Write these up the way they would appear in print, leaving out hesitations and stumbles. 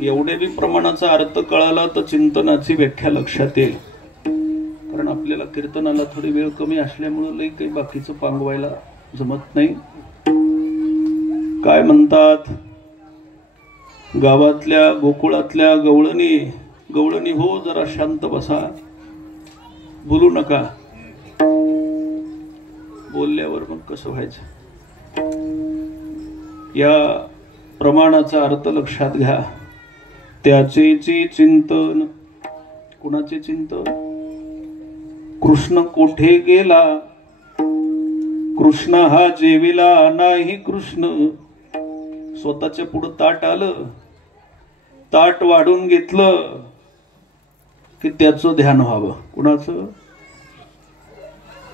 एवढे बी प्रमाणाचा अर्थ कळाला तर चिंतनाची व्याख्या लक्षात येईल. कारण आपल्याला कीर्तनाला थोडी वेळ कमी असल्यामुळे लई काही बाकीचं पांगवायला जमत नाही. काय म्हणतात गावातल्या गोकुळातल्या गवळणी हो जरा शांत बसा, बोलू नका. बोलल्यावर मग कसं व्हायचं. या प्रमाणाचा अर्थ लक्षात घ्या. त्याचे चिंतन. कुणाचे चिंतन? कृष्ण कोठे गेला, कृष्ण हा जेविला नाही. कृष्ण स्वतःच्या पुढे ताट आलं, ताट वाढून घेतलं की त्याचं ध्यान व्हावं. कुणाचं?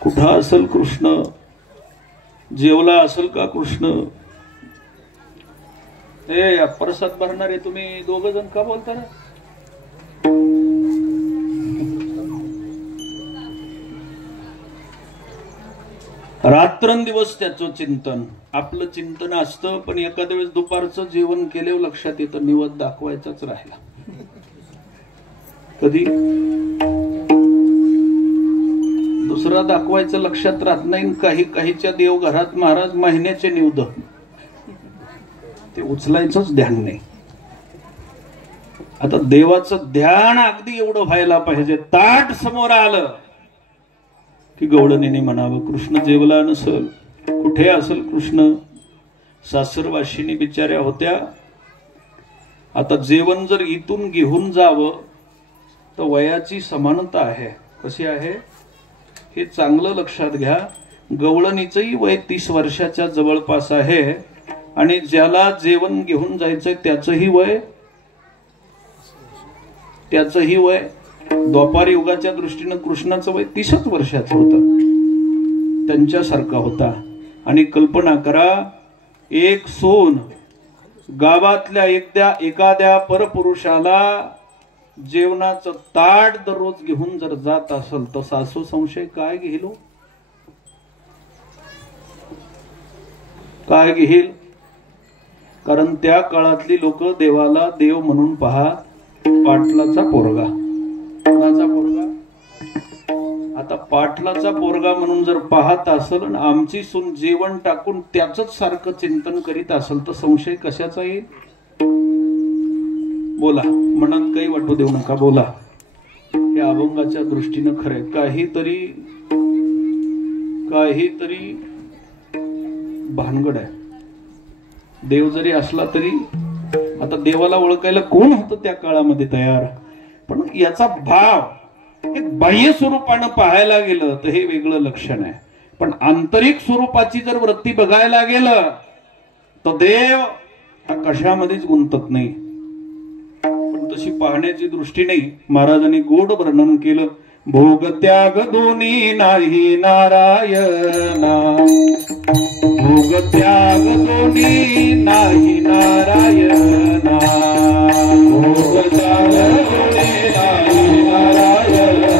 कुठं असेल कृष्ण? जेवला असेल का कृष्ण? हे प्रसाद भरणारे तुम्ही दोघ जण का बोलता ना? रात्रंदिवस त्याचं चिंतन. आपलं चिंतन असतं पण एखाद्या वेळेस दुपारचं जेवण केल्यावर लक्षात येतं निवद दाखवायचाच राहिला. कधी दुसरा दाखवायचं लक्षात राहत नाही. काहीच्या देवघरात महाराज महिन्याचे निवद, ते उचलायचंच ध्यान नाही. आता देवाचं ध्यान अगदी एवढं व्हायला पाहिजे. ताट समोर आलं की गवळणीने म्हणावं कृष्ण जेवला नसल. कुठे असेल कृष्ण? सासरवाशिनी बिचाऱ्या होत्या. आता जेवण जर इथून घेऊन जावं तर वयाची समानता आहे. कशी आहे हे चांगलं लक्षात घ्या. गवळणीचंही वय 30 वर्षाच्या जवळपास आहे आणि ज्याला जेवण घेऊन जायचंय त्याचंही वय द्वापार युगाच्या दृष्टीनं कृष्णाचं वय 30च वर्षाचं होतं. त्यांच्यासारखा होता. आणि कल्पना करा, एक सून गावातल्या एखाद्या परपुरुषाला जेवणाचं ताट दररोज घेऊन जर जात असेल तर सासू संशय काय घेईल? काय घेईल? कारण त्या काळातली लोक देवाला देव म्हणून पहा. पाटलाचा पोरगा. कोणाचा पोरगा? आता पाटलाचा पोरगा म्हणून जर पाहत असेल आणि आमची सून जेवण टाकून त्याच सारखं चिंतन करीत असेल तर संशय कशाचा येईल? बोला, मनात काही वाटू देऊ नका, बोला. हे अभंगाच्या दृष्टीनं खरंय. काहीतरी भानगड आहे. देव जरी असला तरी आता देवाला ओळखायला कोण होतं त्या काळामध्ये तयार? पण याचा भाव एक बाह्य स्वरूपानं पाहायला गेलं तर हे वेगळं लक्षण आहे. पण आंतरिक स्वरूपाची जर वृत्ती बघायला गेलं तर देव हा कशामध्येच गुंतत नाही. पण तशी पाहण्याची दृष्टी नाही. महाराजांनी गोड वर्णन केलं. भोग त्याग दोन्ही नाही नारायणा, भोग त्याग दोन्ही नाही नारायणा, भोग त्याग दोन्ही नाही नारायणा,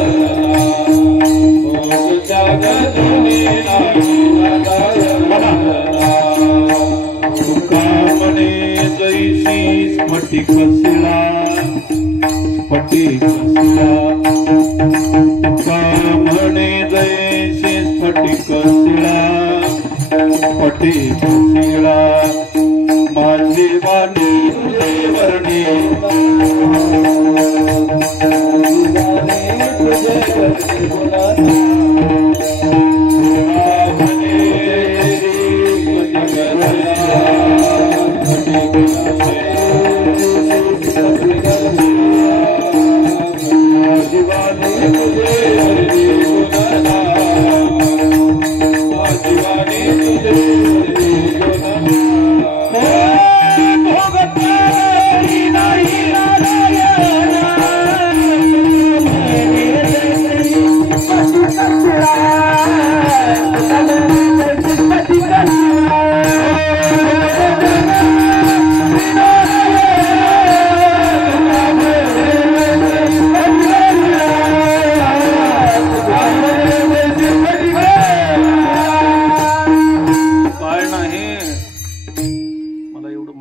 भोग त्याग दोन्ही नाही नारायणा. तुका म्हणे जैसी स्फटिक शिळा, स्फटिक शिळा. तुका म्हणे जैसी स्फटिक शिळा, स्फटिक शिळा. माझी वाणी तुझे वर्णी,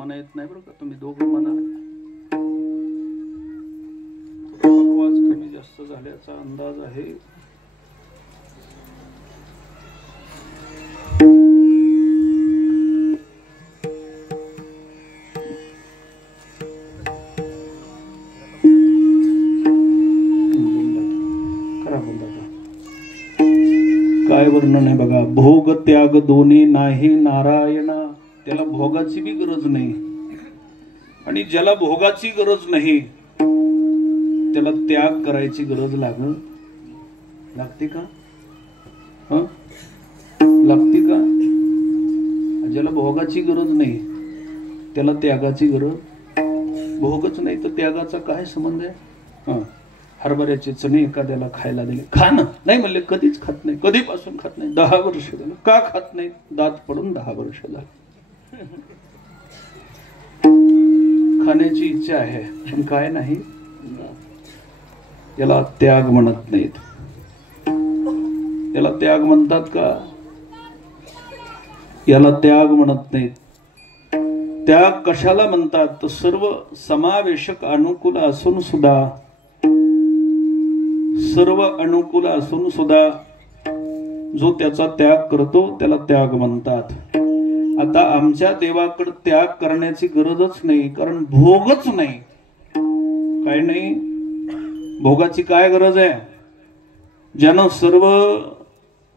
म्हणा येत नाही बरं का, तुम्ही दोघं म्हणा. आवाज कमी जास्त झाल्याचा अंदाज आहे. काय वर्णन आहे बघा. भोग त्याग दोन्ही नाही नारायणा. त्याला भोगाची बी गरज नाही, आणि ज्याला भोगाची गरज नाही त्याला त्याग करायची गरज लागते का? लागते का? ज्याला भोगाची गरज नाही त्याला त्यागाची गरज. भोगच नाही तर त्यागाचा काय संबंध आहे? हरभऱ्याचे चणे एखाद्याला खायला दिले, खा ना, नाही म्हणले कधीच खात नाही, कधीपासून खात नाही, 10 वर्ष झालं. का खात नाही? दात पडून 10 वर्ष झालं. खाण्याची इच्छा आहे पण काय नाही. याला त्याग म्हणत नाहीत. याला त्याग म्हणतात का? याला त्याग म्हणत नाहीत. त्याग कशाला म्हणतात तर सर्व समावेशक अनुकूल असून सुद्धा, सर्व अनुकूल असून सुद्धा जो त्याचा त्याग करतो त्याला त्याग म्हणतात. आता आमच्या देवाकडे त्याग करण्याची गरजच नाही, कारण भोगच नाही. काय नाही? भोगाची काय गरज आहे? ज्यानं सर्व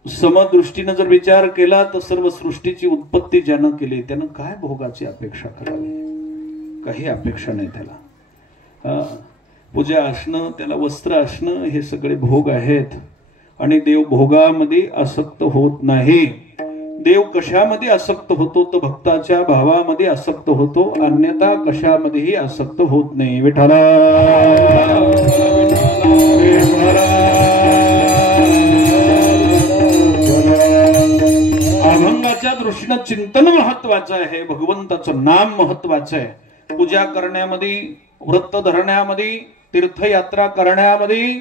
समदृष्टीनं जर विचार केला तर सर्व सृष्टीची उत्पत्ती ज्यानं केली त्यानं काय भोगाची अपेक्षा करावी? काही अपेक्षा नाही त्याला. पूजा असणं, त्याला वस्त्र असणं, हे सगळे भोग आहेत. आणि देव भोगामध्ये आसक्त होत नाही. देव कशामध्ये आसक्त होतो तर भक्ताच्या भावामध्ये आसक्त होतो, अन्यथा कशामध्येही आसक्त होत नाही. विठ्ठला अभंगाच्या दृष्टीनं चिंतन महत्वाचं आहे, भगवंताचं नाम महत्वाचं आहे. पूजा करण्यामध्ये, व्रत धरण्यामध्ये, तीर्थयात्रा करण्यामध्ये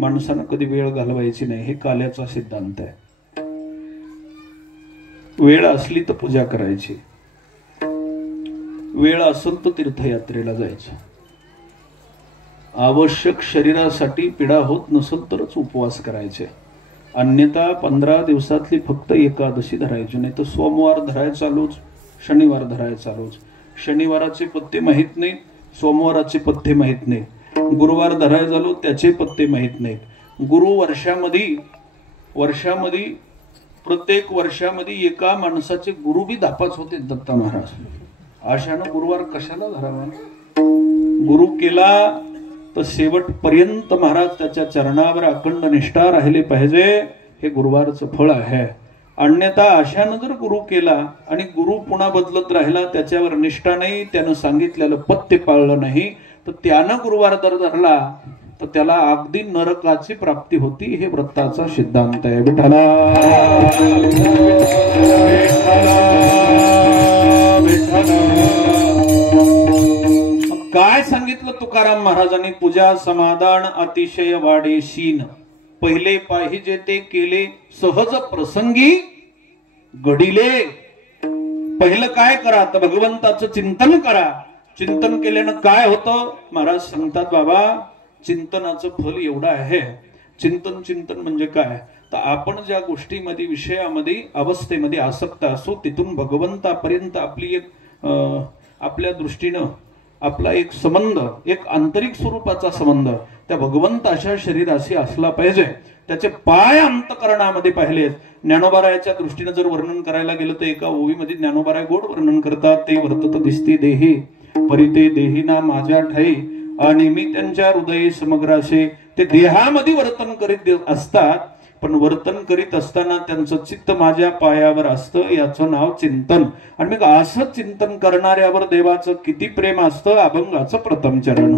माणसानं कधी वेळ घालवायची नाही. हे काल्याचा सिद्धांत आहे. वेळ असली तर पूजा करायची, वेळ असेल तर तीर्थयात्रेला जायचं. आवश्यक शरीरासाठी पीडा होत नसेल तरच उपवास करायचे, अन्यथा 15 दिवसातली फक्त एकादशी धरायची. नाही तर सोमवार धरायला चालूच, शनिवार धरायला चालूच. शनिवाराचे पत्ते माहित नाही, सोमवाराचे पत्ते माहित नाही, गुरुवार धरायला झालो त्याचे पत्ते माहित नाहीत. गुरु वर्षामध्ये प्रत्येक वर्षामध्ये एका माणसाचे गुरु बी 10 होते. दत्ता महाराज अशानं गुरुवार कशाला धरावा? गुरु केला तर शेवटपर्यंत महाराज त्याच्या चरणावर अखंड निष्ठा राहिली पाहिजे. हे गुरुवारचं फळ आहे. अन्यथा अशानं जर गुरु केला आणि गुरु पुन्हा बदलत राहिला, त्याच्यावर निष्ठा नाही, त्यानं सांगितलेलं पथ्य पाळलं नाही, तर त्यानं गुरुवार जर धरला तर त्याला अगदी नरकाची प्राप्ती होती. हे व्रताचा सिद्धांत आहे. विठ्ठला काय सांगितलं तुकाराम महाराजांनी? पूजा समाधान अतिशय वाढेशीन, पहिले पाहिजे ते केले सहज प्रसंगी घडिले. पहिलं काय करा तर भगवंताचं चिंतन करा. चिंतन केल्यानं काय होतं? महाराज सांगतात बाबा, चिंतनाचं फल एवढं आहे. चिंतन म्हणजे काय तर आपण ज्या गोष्टीमध्ये, विषयामध्ये, अवस्थेमध्ये आसक्त असो, तिथून भगवंतापर्यंत आपली एक आपल्या दृष्टीनं आपला एक संबंध, एक आंतरिक स्वरूपाचा संबंध त्या भगवंताच्या शरीराशी असला पाहिजे. त्याचे पाय अंतकरणामध्ये पाहिलेत. ज्ञानोबारायाच्या दृष्टीने जर वर्णन करायला गेलं तर एका ओवीमध्ये ज्ञानोबाराय गोड वर्णन करतात. ते वर्तत दिसते देही परिते देहीना माझ्या ठाई, आणि मी त्यांच्या हृदयी समग्राशे. ते देहामध्ये वर्तन करीत असतात, पण वर्तन करीत असताना त्यांचं चित्त माझ्या पायावर असतं. याचं नाव चिंतन. आणि मग असं चिंतन करणाऱ्यावर देवाचं किती प्रेम असतं. अभंगाचं प्रथम चरण.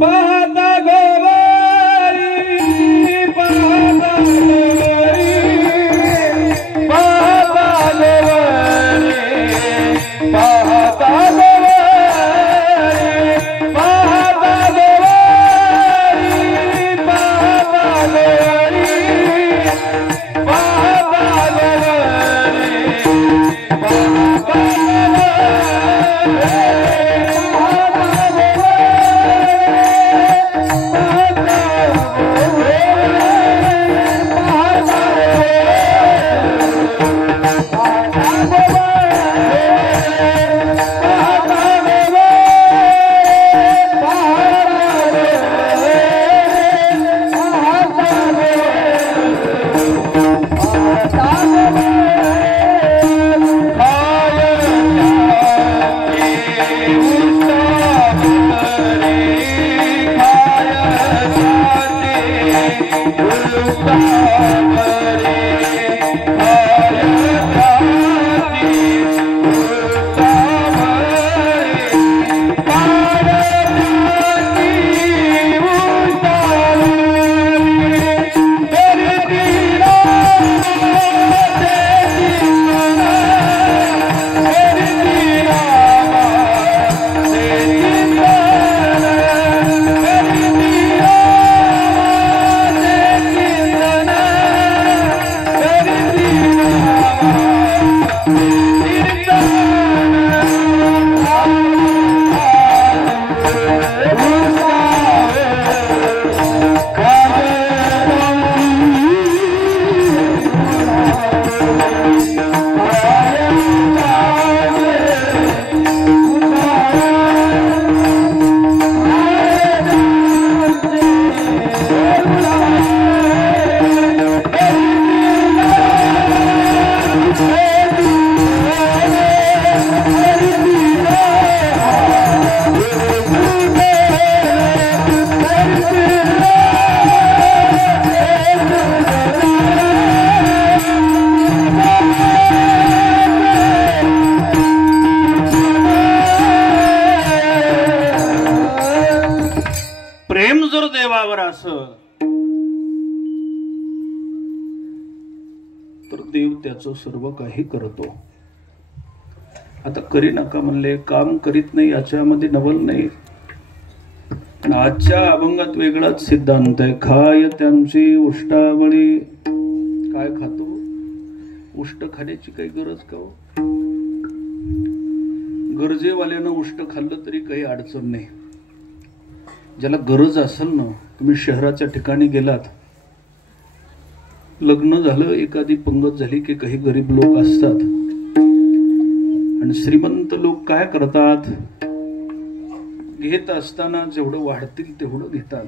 तर देव त्याचं सर्व काही करतो. आता करी नका म्हणले, काम करीत नाही याच्यामध्ये नवल नाही. पण आजच्या अभंगात वेगळाच सिद्धांत आहे. खाय त्यांची उष्टावळी. काय खातो? उष्ट खाण्याची काही गरज का हो? गरजेवाल्यानं उष्ट खाल्लं तरी काही अडचण नाही. ज्याला गरज असेल ना, तुम्ही शहराच्या ठिकाणी गेलात, लग्न झालं, एखादी पंगत झाली की काही गरीब लोक असतात आणि श्रीमंत लोक काय करतात, घेत असताना जेवढं वाढतील तेवढं घेतात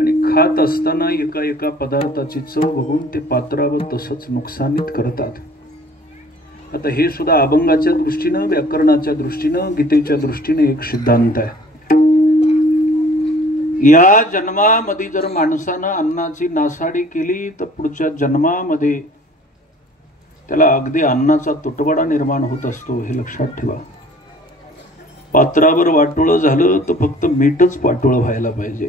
आणि खात असताना एका एका पदार्थाची चव बघून ते पात्रावर तसंच नुकसानीत करतात. आता हे सुद्धा अभंगाच्या दृष्टीनं, व्याकरणाच्या दृष्टीनं, गीतेच्या दृष्टीने एक सिद्धांत आहे. या जन्मामध्ये जर माणसानं अन्नाची नासाडी केली तर पुढच्या जन्मामध्ये त्याला अगदी अन्नाचा तुटवडा निर्माण होत असतो, हे लक्षात ठेवा. पात्रावर वाटोळं झालं तर फक्त मीठच वाटोळं व्हायला पाहिजे,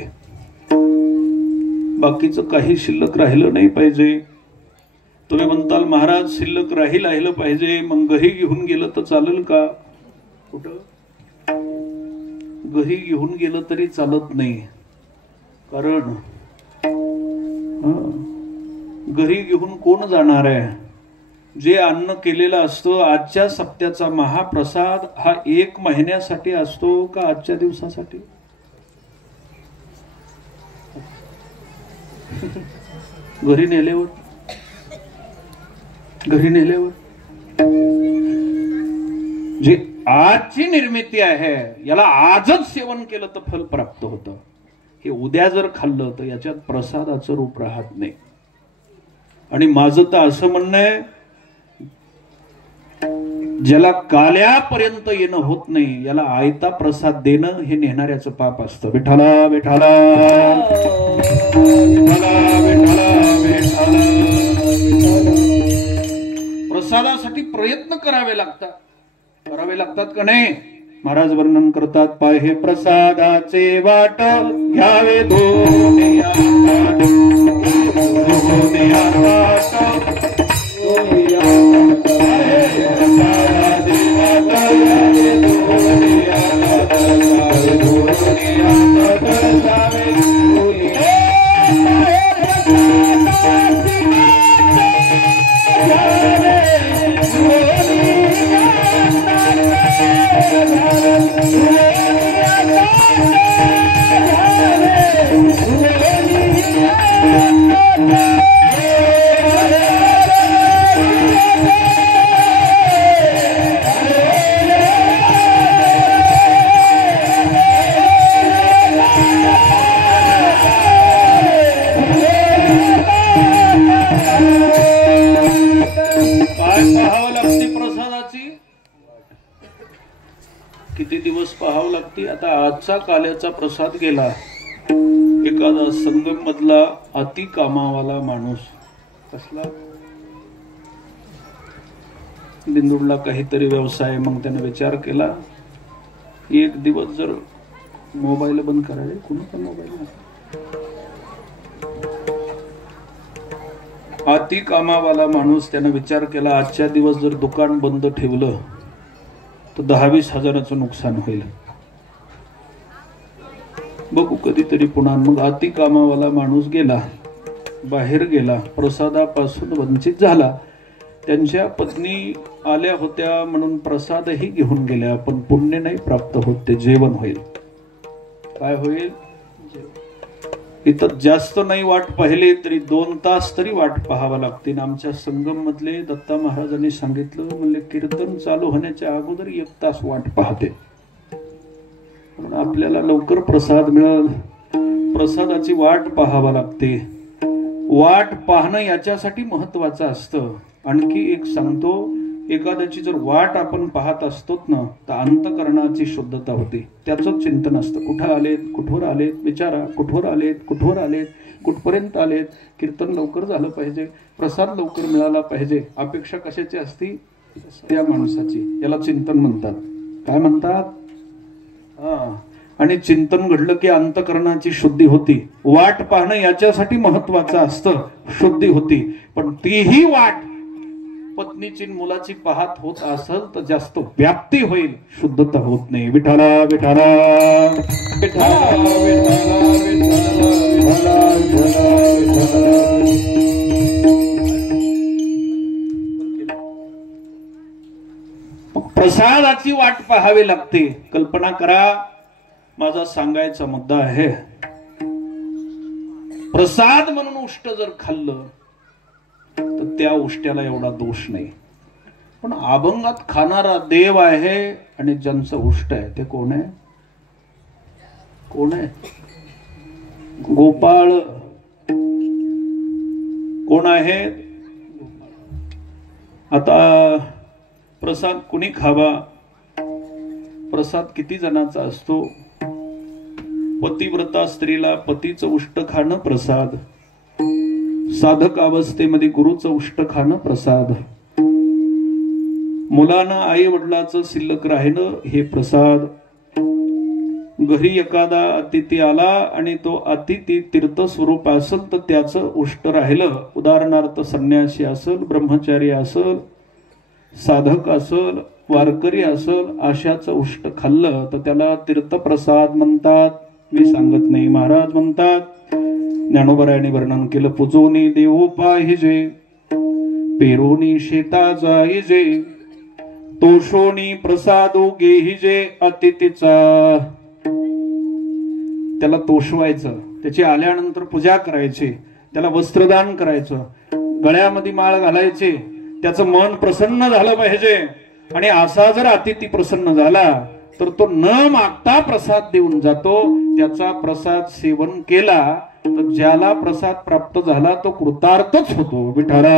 बाकीचं काही शिल्लक राहिलं नाही पाहिजे. तुम्ही म्हणताल महाराज शिल्लक राहिलं पाहिजे, मग गही घेऊन गेलं तर चालेल का? कुठं गही घेऊन गेलं तरी चालत नाही, कारण घरी घेऊन कोण जाणार आहे? जे अन्न केलेलं असतं, आजच्या सप्त्याचा महाप्रसाद हा 1 महिन्यासाठी असतो का आजच्या दिवसासाठी? घरी नेल्यावर जे आजची निर्मिती आहे याला आजच सेवन केलं तर फल प्राप्त होतं. हे उद्या जर खाल्लं तर याच्यात प्रसादाचं रूप राहत नाही. आणि माझं तर असं म्हणणं आहे, ज्याला काल्यापर्यंत येणं होत नाही याला आयता प्रसाद देणं हे नेणाऱ्याचं पाप असतं. विठाला विठाला प्रसादासाठी प्रयत्न करावे लागतात का नाही? महाराज वर्णन करतात, पाहे प्रसादाचे वाट घ्यावे धोनिया किती दिवस पाहावं लागते. आता आजचा काल्याचा प्रसाद गेला. एखादा संगम मधला अति कामावाला माणूस कसला बिंदूडला काहीतरी व्यवसाय, मग त्याने विचार केला एक दिवस जर मोबाईल बंद करावे. कोणाचा मोबाईल? अति कामावाला माणूस त्याने विचार केला आजच्या दिवस जर दुकान बंद ठेवलं तर 10-20 हजाराचं नुकसान होईल. बघू कधीतरी पुन्हा. मग अति कामावाला माणूस गेला, बाहेर गेला, प्रसादापासून वंचित झाला. त्यांच्या पत्नी आल्या होत्या म्हणून प्रसादही घेऊन गेल्या, पण पुण्य नाही प्राप्त होत. ते जेवण होईल. काय होईल? इथं जास्त नाही वाट पाहिले तरी 2 तास तरी वाट पाहावा लागते. आमच्या संगम मधले दत्ता महाराजांनी सांगितलं, म्हणजे कीर्तन चालू होण्याच्या अगोदर 1 तास वाट पाहते. म्हणून आपल्याला लवकर प्रसाद मिळेल, प्रसादाची वाट पाहावा लागते. वाट पाहणं याच्यासाठी महत्वाचं असतं. आणखी एक सांगतो, एखाद्याची जर वाट आपण पाहत असतो ना तर अंतकरणाची शुद्धता होते. त्याचं चिंतन असतं. कुठं आलेत, कुठवर आलेत, विचारा कुठवर आलेत, कुठवर आलेत, कुठपर्यंत आलेत. कीर्तन लवकर झालं पाहिजे, प्रसाद लवकर मिळाला पाहिजे. अपेक्षा कशाची असती? त्या माणसाची. याला चिंतन म्हणतात. काय म्हणतात? आणि चिंतन घडलं की अंतकरणाची शुद्धी होती. वाट पाहणं याच्यासाठी महत्वाचं असतं, शुद्धी होती. पण तीही वाट पत्नीची मुलाची पाहत होत असेल तर जास्त व्याप्ती होईल, शुद्धता होत नाही. विठाला विठाला विठाला प्रसादाची वाट पाहावी लागते. कल्पना करा, माझा सांगायचा मुद्दा आहे, प्रसाद म्हणून उष्ट जर खाल्लं तर त्या उष्ट्याला एवढा दोष नाही. पण अभंगात खाणारा देव आहे आणि ज्यांचं उष्ट आहे ते कोण आहे? कोण आहे? गोपाळ. कोण आहे? आता प्रसाद कुणी खावा? प्रसाद किती जणांचा असतो? पतिव्रता स्त्रीला पतीचं उष्ट खाणं प्रसाद, साधक अवस्थेमध्ये गुरुचं उष्ट खाणं प्रसाद, मुलांना आई वडिलाचं शिल्लक राहिलं हे प्रसाद. घरी एखादा अतिथी आला आणि तो अतिथी तीर्थ स्वरूप असेल तर त्याचं उष्ट राहिलं. उदाहरणार्थ संन्यासी असेल, ब्रह्मचारी असेल, साधक असेल, वारकरी असेल, अशाचं उष्ट खाल्लं तर त्याला तीर्थप्रसाद म्हणतात. मी सांगत नाही, महाराज म्हणतात. ज्ञानोबरायाने वर्णन केलं, पूजोनी देव पाहिजे, पेरोनी शेता जाईजे, तोषोनी प्रसादो घेहिजे अतिथीचा. त्याला तोषवायचं, त्याची आल्यानंतर पूजा करायची, त्याला वस्त्रदान करायचं, गळ्यामध्ये माळ घालायचे, त्याचं मन प्रसन्न झालं पाहिजे. आणि असा जर अतिथी प्रसन्न झाला तर तो न मागता प्रसाद देऊन जातो. त्याचा प्रसाद सेवन केला तर ज्याला प्रसाद प्राप्त झाला तो कृतार्थच होतो. विठाला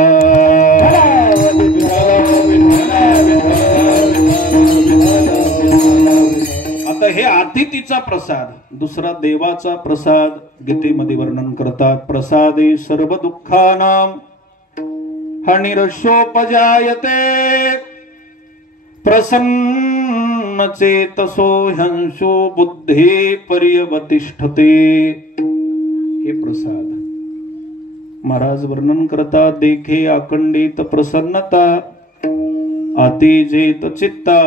आता हे अतिथीचा प्रसाद. दुसरा देवाचा प्रसाद गीतेमध्ये वर्णन करतात. प्रसादे सर्व दुःखानां हानिरशोपजायते, प्रसन्न चेतसो ह्यंशो बुद्धे पर्यवतिष्ठते. हे प्रसाद महाराज वर्णन करता. देखे अखंडित प्रसन्नता, आतेजेत चित्ता,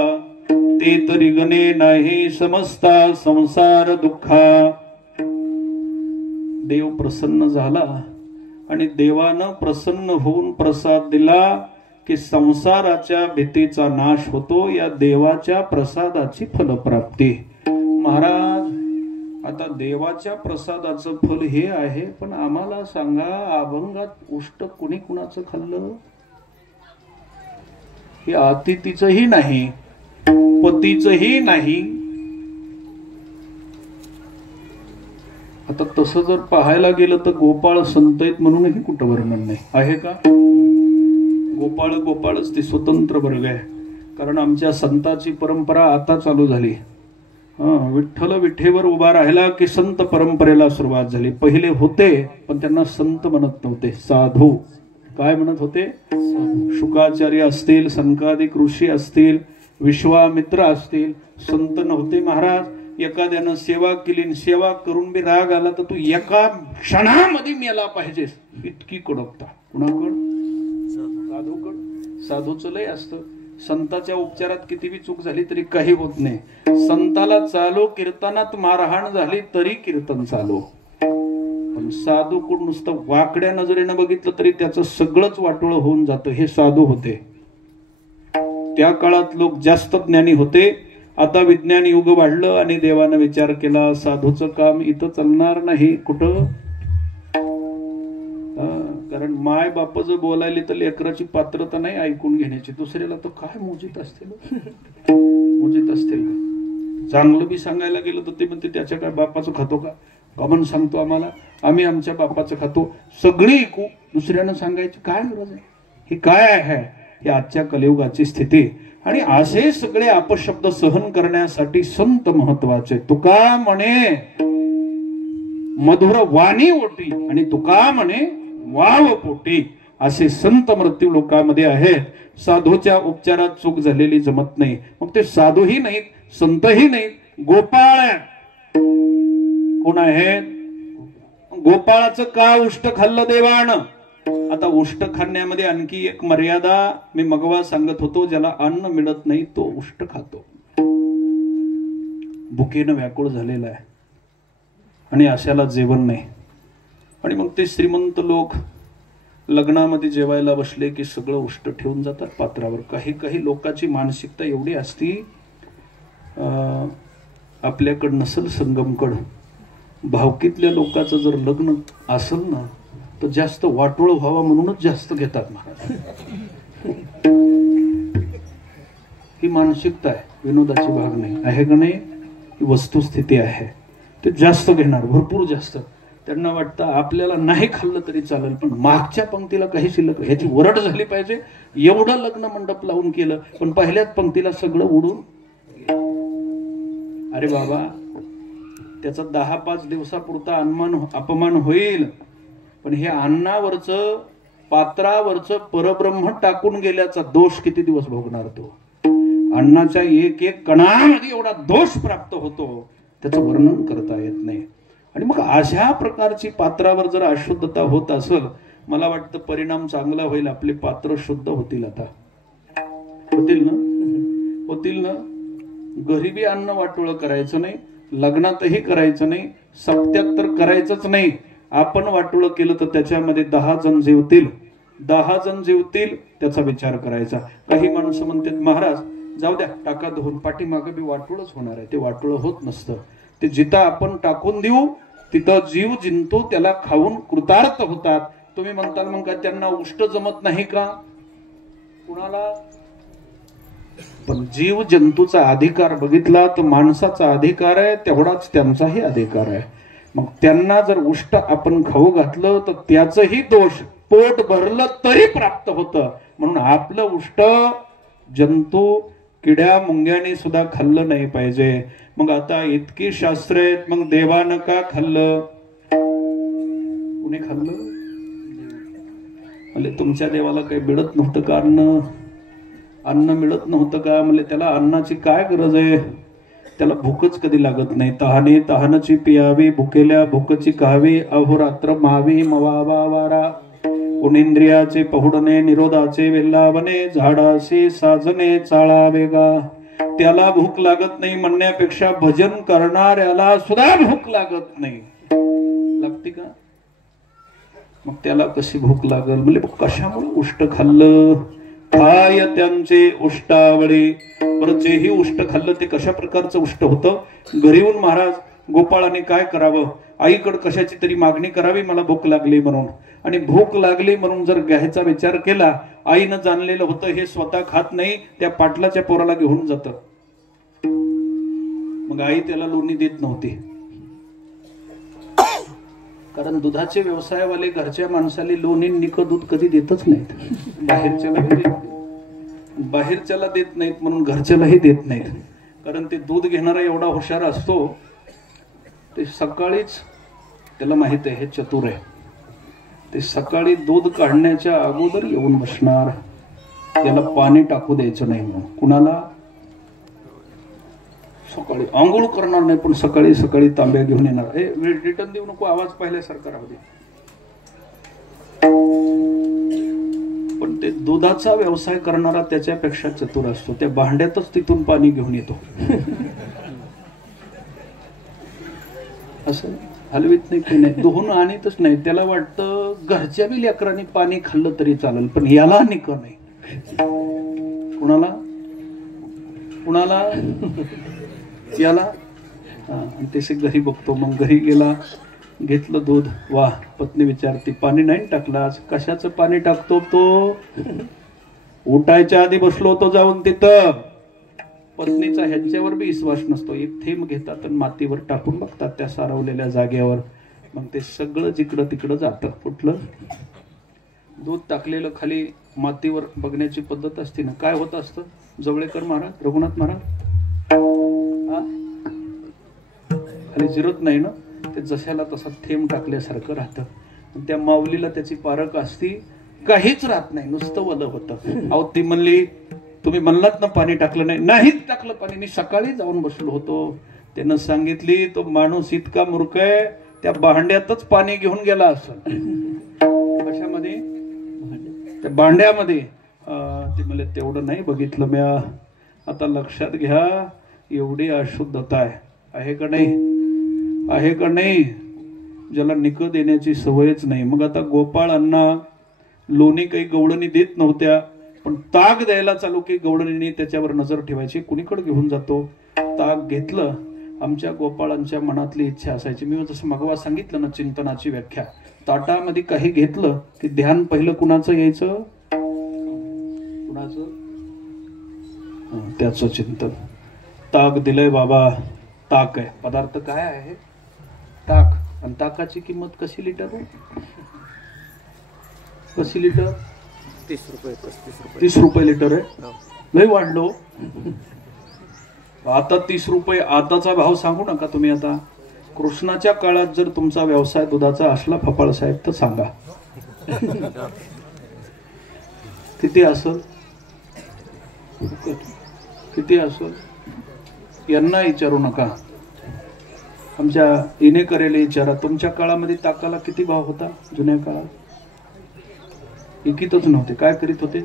ते तरी गणे नाही समजता संसार दुःखा. देव प्रसन्न झाला आणि देवानं प्रसन्न होऊन प्रसाद दिला की संसाराच्या भीतीचा नाश होतो, या देवाच्या प्रसादाची फलप्राप्ती. महाराज आता देवाच्या प्रसादाचं फल हे आहे, पण आम्हाला सांगा अभंगात उष्ट कुणी कुणाचं खाल्लं? हे अतिथीचंही नाही, पतीचंही नाही. आता तसं जर पाहायला गेलं तर गोपाळ संत आहेत म्हणूनही कुठं वर्णन नाही आहे का? गोपाळ गोपाळच ते स्वतंत्र वर्ग आहे. कारण आमच्या संताची परंपरा आता चालू झाली. विठ्ठल विठेवर उभा राहिला की संत परंपरेला सुरुवात झाली. पहिले होते पण त्यांना संत म्हणत नव्हते, साधू. काय म्हणत होते? शुकाचार्य असतील, सनकादिक ऋषी असतील, विश्वामित्र असतील, संत नव्हते. महाराज एखाद्यानं सेवा केली, सेवा करून बी राग आला तर तू एका क्षणामध्ये मेला पाहिजेस, इतकी कडकता. कुणाकड? साधूकड. साधूचं लय असतं. संताच्या उपचारात किती बी चूक झाली तरी काही होत नाही. संताला चालू कीर्तनात मारहाण झाली तरी कीर्तन चालू. पण साधू कोण नुसतं वाकड्या नजरेनं बघितलं तरी त्याचं सगळंच वाटोळ होऊन जातं. हे साधू होते. त्या काळात लोक जास्त ज्ञानी होते. आता विज्ञान युग वाढलं आणि देवानं विचार केला साधूचं काम इथं चालणार नाही. कुठं? कारण माय बाप जर बोलायली तर लेकराची पात्रता नाही ऐकून घेण्याची. दुसऱ्याला तर काय मोजित असतील, मोजित असतील का? चांगलं बी सांगायला गेलं तर ते म्हणते त्याच्या काय बापाचं खातो का? कमन सांगतो आम्हाला, आम्ही आमच्या बापाचं खातो. सगळी ऐकू, दुसऱ्यानं सांगायची काय गरज आहे? हे काय आहे? ही आजच्या कलियुगाची स्थिती. आणि असे सगळे अपशब्द सहन करण्यासाठी संत महत्वाचे. तुका म्हणे मधुर वाणी ओटी आणि तुका म्हणे वाव पोटी. असे संत मृत्यू लोकांमध्ये आहेत. साधूच्या उपचारात चूक झालेली जमत नाही. मग ते साधूही नाहीत, संतही नाहीत, गोपाळ कोण आहे? गोपाळाचं का उष्ट खाल्लं देवानं? आता उष्ट खाण्यामध्ये आणखी एक मर्यादा मी मगवा सांगत होतो. ज्याला अन्न मिळत नाही तो उष्ट खातो. भुकेनं व्याकुळ झालेला आहे आणि अशाला जेवण नाही. आणि मग ते श्रीमंत लोक लग्नामध्ये जेवायला बसले की सगळं उष्ट ठेवून जातात पात्रावर. काही काही लोकांची मानसिकता एवढी असती, आपल्याकडं नसल संगमकड, भावकीतल्या लोकांचं जर लग्न असेल ना तर जास्त वाटोळ व्हावा म्हणूनच जास्त घेतात महाराज. ही मानसिकता आहे, विनोदाची भाग नाही आहे का नाही? ही वस्तुस्थिती आहे. ते जास्त घेणार, भरपूर जास्त. त्यांना वाटतं आपल्याला नाही खाल्लं तरी चालेल पण मागच्या पंक्तीला काही शिल्लक, ह्याची वरड झाली पाहिजे. एवढं लग्न मंडप लावून केलं पण पहिल्याच पंक्तीला सगळं उडून. अरे बाबा, त्याचा 10-5 दिवसापुरता अपमान होईल, पण हे अन्नावरचं पात्रावरचं परब्रह्म टाकून गेल्याचा दोष किती दिवस भोगणार तो? अन्नाच्या एक एक कणामध्ये एवढा दोष प्राप्त होतो, त्याचं वर्णन करता येत नाही. आणि मग अशा प्रकारची पात्रावर जर अशुद्धता होत असेल, मला वाटतं परिणाम चांगला होईल. आपले पात्र शुद्ध होतील. आता होतील ना? होतील ना? गरिबी अन्न वाटोळं करायचं नाही, लग्नातही करायचं नाही, सप्त्यात तर करायचंच नाही. आपण वाटोळं केलं तर त्याच्यामध्ये 10 जण जेवतील, 10 जण जेवतील त्याचा विचार करायचा. काही माणसं म्हणतात महाराज जाऊ द्या टाका धुवून, पाठीमागे बी वाटोळच होणार आहे. ते वाटोळं होत नसतं. ते जिथं आपण टाकून देऊ तिथं जीव जंतू त्याला खाऊन कृतार्थ होतात. तुम्ही म्हणताल मग काय त्यांना उष्ट जमत नाही का? कुणाला? पण जीव जंतूचा अधिकार बघितला तर माणसाचा अधिकार आहे तेवढाच त्यांचाही अधिकार आहे. मग त्यांना जर उष्ट आपण खाऊ घातलं तर त्याचंही दोष पोट भरलं तरी प्राप्त होतं. म्हणून आपलं उष्ट जंतू किड्या मुंग्याने सुद्धा खाल्लं नाही पाहिजे. मग आता इतकी शास्त्र आहेत, मग देवानं का खाल्लं? कुणी खाल्लं? म्हणजे तुमच्या देवाला काही मिळत नव्हतं का? अन्न मिळत नव्हतं का? म्हणजे त्याला अन्नाची काय गरज आहे? त्याला भूकच कधी लागत नाही. तहाने तहानची पियावी, भुकेल्या भूकची कहावी, अहोरात्र मावी मवावा वारा. गुणेंद्रियाचे पहुडणे, निरोधाचे वेल्लावणे, झाडाशी साजणे चाळा वेगा. त्याला भूक लागत नाही म्हणण्यापेक्षा भजन करणाऱ्याला सुद्धा भूक लागत नाही. लागते का? मग त्याला कशी भूक लागल? म्हणजे कशामुळे उष्ट खाल्लं? खाय त्यांचे उष्टावळे. बरं, जेही उष्ट खाल्लं ते कशा प्रकारचं उष्ट होतं? घरी येऊन महाराज गोपाळाने काय करावं, आईकडे कशाची तरी मागणी करावी, मला भूक लागली म्हणून. आणि भूक लागली म्हणून जर घ्यायचा विचार केला, आईनं जाणलेलं होतं हे स्वतः खात नाही, त्या पाटलाच्या पोराला घेऊन जात. मग आई त्याला लोणी देत नव्हती, कारण दुधाचे व्यवसायवाले घरच्या माणसाला लोणी निक दूध कधी देतच नाहीत. बाहेरच्याला देत नाहीत म्हणून घरच्यालाही देत नाहीत. कारण ते दूध घेणारा एवढा हुशार असतो, ते सकाळीच त्याला माहित आहे हे चतुर आहे, ते सकाळी दूध काढण्याच्या अगोदर येऊन बसणार, त्याला पाणी टाकू द्यायचं नाही म्हणून. कुणाला? सकाळी आंघोळ करणार नाही पण सकाळी सकाळी तांब्या घेऊन येणार. हे रिटर्न देऊ नको, आवाज पाहिल्यासारखा राहू दे. पण ते दुधाचा व्यवसाय करणारा त्याच्यापेक्षा चतुर असतो, त्या भांड्यातच तिथून पाणी घेऊन येतो. असं हलवीत नाही, काही नाही, दोहून आणतच नाही. त्याला वाटतं घरच्या बी लेकरांनी पाणी खाल्लं तरी चालेल, पण याला निक नाही. कुणाला? कुणाला? याला. ते घरी बघतो. मग घरी गेला, घेतलं दूध. वा, पत्नी विचारते पाणी नाही टाकलं आज? कशाचं पाणी टाकतो तो? उठायच्या आधी बसलो होतो जाऊन तिथं. पत्नीचा ह्यांच्यावर बी विश्वास नसतो, एक थेंब घेतात आणि मातीवर टाकून बघतात त्या सारवलेल्या जागेवर. मग ते सगळं जिकडं तिकडं जातं. कुठलं? दूध टाकलेलं खाली मातीवर बघण्याची पद्धत असते ना. काय होत असतं? जवळेकर महाराज, रघुनाथ महाराज, खाली जिरत नाही ना, ते जशाला तसा थेंब टाकल्यासारखं राहतं. त्या माऊलीला त्याची पारख असती, काहीच राहत नाही, नुसतं वलं होतं. अहो ती म्हणली, तुम्ही म्हणलात ना पाणी टाकलं नाही? नाहीच टाकलं पाणी, मी सकाळी जाऊन बसलो होतो. त्यानं सांगितली, तो माणूस इतका मूर्ख आहे, त्या भांड्यातच पाणी घेऊन गेला असं. कशामध्ये? त्या भांड्यामध्ये. ते म्हणले तेवढं नाही बघितलं म्या. आता लक्षात घ्या, एवढी अशुद्धता आहे का नाही? आहे का नाही? ज्याला निक देण्याची सवयच नाही. मग आता गोपाळांना लोणी काही गवळणी देत नव्हत्या, पण ताक द्यायला चालू की गवळणीने त्याच्यावर नजर ठेवायची. कुणीकडे घेऊन जातो? ताक घेतलं. आमच्या गोपाळांच्या मनातली इच्छा असायची, मी जसं मगवा सांगितलं ना चिंतनाची व्याख्या, ताटामध्ये काही घेतलं की ध्यान पहिलं कुणाचं यायचं? कुणाचं? त्याचं चिंतन. ताक दिलंय बाबा, ताक आहे. पदार्थ काय आहे? ताक. आणि ताकाची किंमत कशी लिटर आहे? कशी लिटर? 30 रुपये 35 रुपये 30 रुपये लिटर आहे. लय वाढलो आता. 30 रुपये आताचा भाव सांगू नका तुम्ही. आता कृष्णाच्या काळात जर तुमचा व्यवसाय दुधाचा असला फपाळ साहेब तर सांगा किती असेल? किती असेल? यांना विचारू नका, आमच्या इने करेले विचारा. तुमच्या काळामध्ये ताकाला किती भाव होता? जुन्या काळात इकितच नव्हते. काय करीत होते?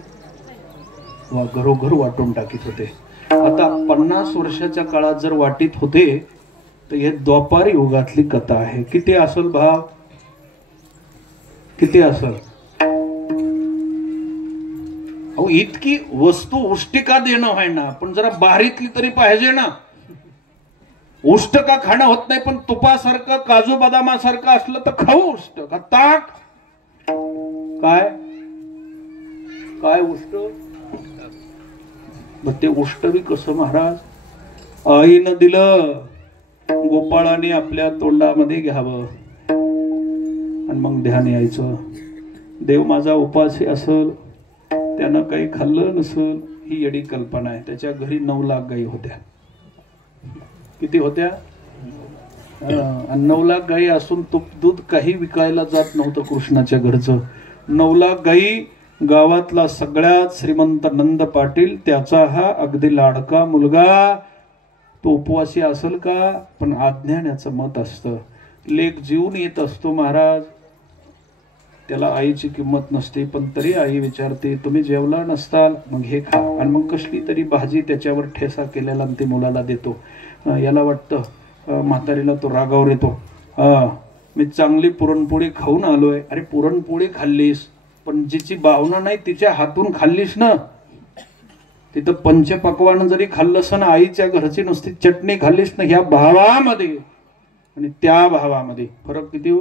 वा, घरोघर वाटून टाकीत होते. आता 50 वर्षाच्या काळात जर वाटीत होते तर हे द्वापार युगातली कथा आहे. किती असेल भाव? किती असेल? अहो इतकी वस्तू उष्टिका देणं व्हाय ना, पण जरा बारीतली तरी पाहिजे ना. उष्ट का खाणं होत नाही, पण तुपासारखं काजू बदामासारखं असलं तर खाऊ उष्ट का? ताक काय काय उष्ट? मग ते उष्ट बी कसं महाराज? आईनं दिलं, गोपाळाने आपल्या तोंडामध्ये घ्यावं आणि मग ध्यान यायचं. देव माझा उपासी असल, त्यानं काही खाल्लं नसल, ही येडी कल्पना आहे. त्याच्या घरी 9 लाख गायी होत्या. किती होत्या? 9 लाख गायी असून तूप दूध काही विकायला जात नव्हतं कृष्णाच्या घरचं. 9 लाख गायी. गावातला सगळ्यात श्रीमंत नंद पाटील, त्याचा हा अगदी लाडका मुलगा. तो उपवासी असेल का? पण अज्ञानाचं मत असतं. लेक जीवन येत असतो महाराज, त्याला आईची किंमत नसते, पण तरी आई विचारते तुम्ही जेवला नसताल, मग हे खा. आणि मग कसली तरी भाजी त्याच्यावर ठेसा केलेला ते मुलाला देतो. याला वाटतं म्हातारीला तो रागावर येतो. मी चांगली पुरणपोळी खाऊन आलोय. अरे पुरणपोळी खाल्लीस, पण जिची भावना नाही तिच्या हातून खाल्लीस ना, तिथं पंचपक्वान जरी खाल्लं असं ना, आईच्या घरची नुसती चटणी खाल्लीस ना, ह्या भावामध्ये आणि त्या भावामध्ये फरक किती हो.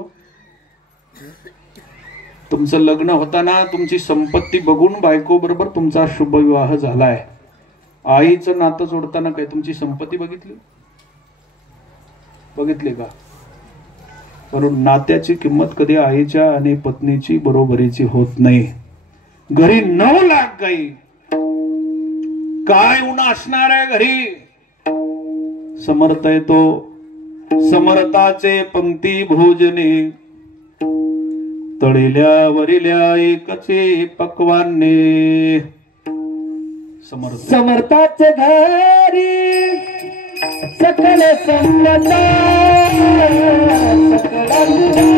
तुमचं लग्न होताना तुमची संपत्ती बघून बायको बरोबर तुमचा शुभ विवाह झालाय. आईचं नातं जोडताना काय तुमची संपत्ती बघितली का. कारण नात्याची किंमत कधी आईच्या आणि पत्नीची बरोबरीची होत नाही. घरी 9 लाख गाई, काय उन्हा असणार आहे घरी. समर्थ येतो समर्थाचे पंक्ती भोजने, तळिल्या वरिल्या एकचे पक्वाने. समर्थाचे घरी सकल संपदा सकल